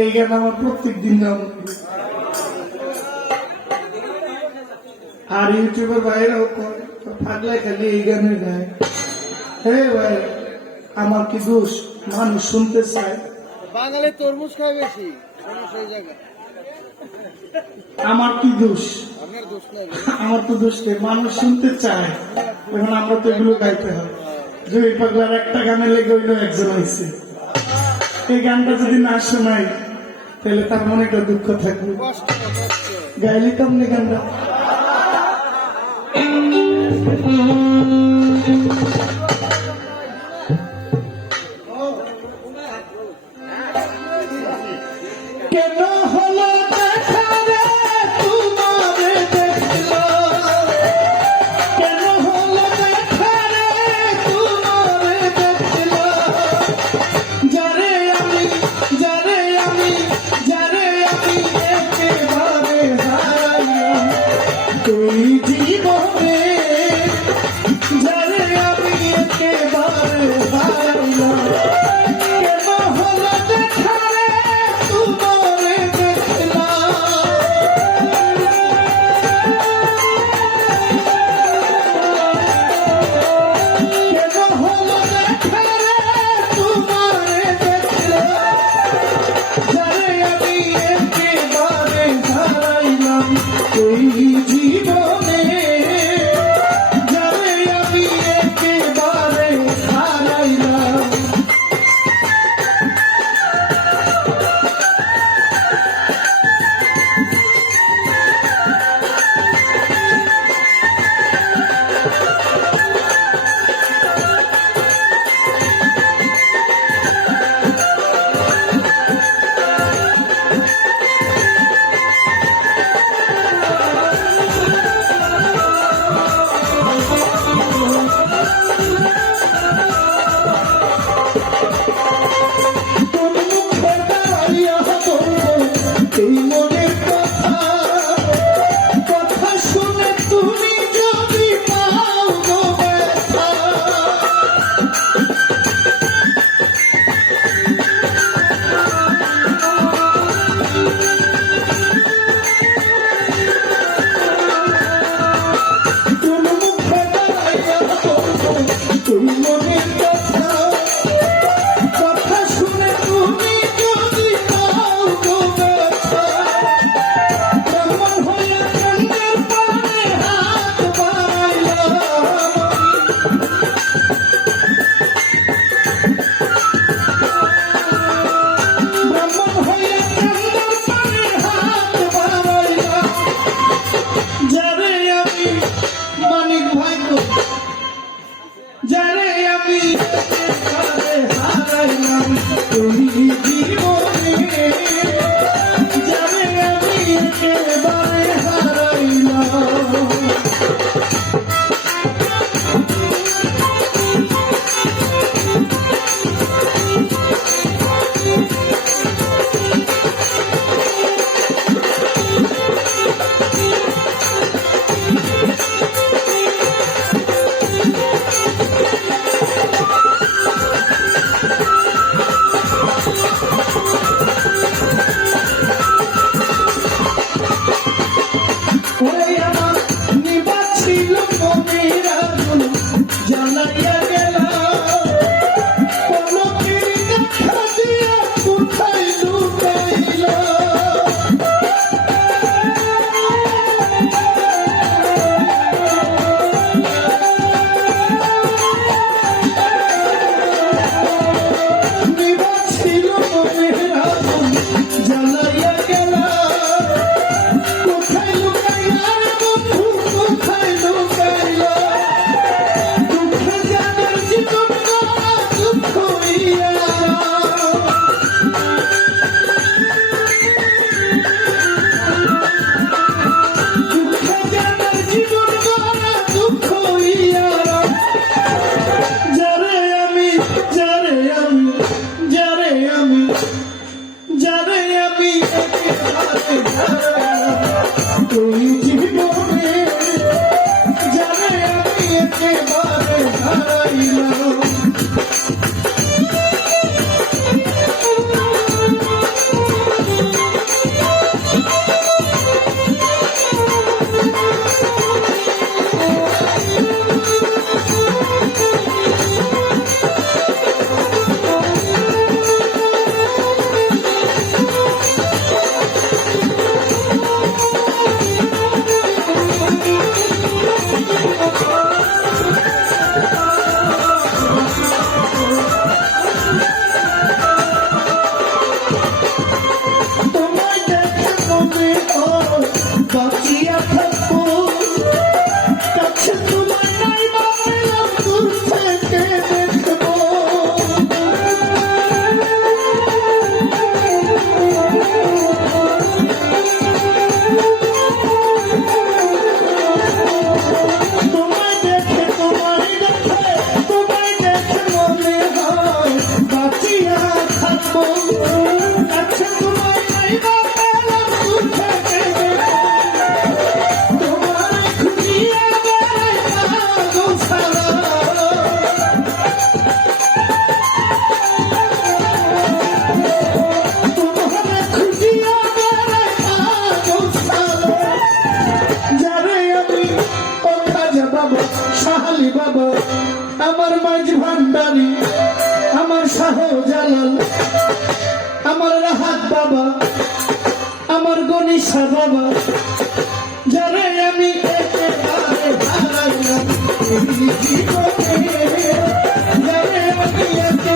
এই গান আমার প্রত্যেক দিন আর ইউটিউবের বাইরেও থাকলে খালি এই গানে গায়। হে ভাই আমার কি দোষ? মানুষ শুনতে চায়। বাঙালি তরমুজ খায় বেশি আমার কি দোষ? আমার তো দোষ নেই মানুষ শুনতে চায়। এখন আমরা তো এগুলো গাইতে হয়। যে ওই পাগলার একটা গানে লেগে ওইটা একজন হয়েছে এই গানটা যদি না শোনায় তাহলে তার মনে একটা দুঃখ থাকবে। গাইলি কেমনি গানটা। যারে আমি তুই জীবনে যারে আমি এতে আমার মাঝ ভান্ডারি, আমার শাহ জালাল, আমার রাহাত বাবা, আমার গণিসা বাবা জানে আমি একেবারে হারাইলাম। যারে আমি একে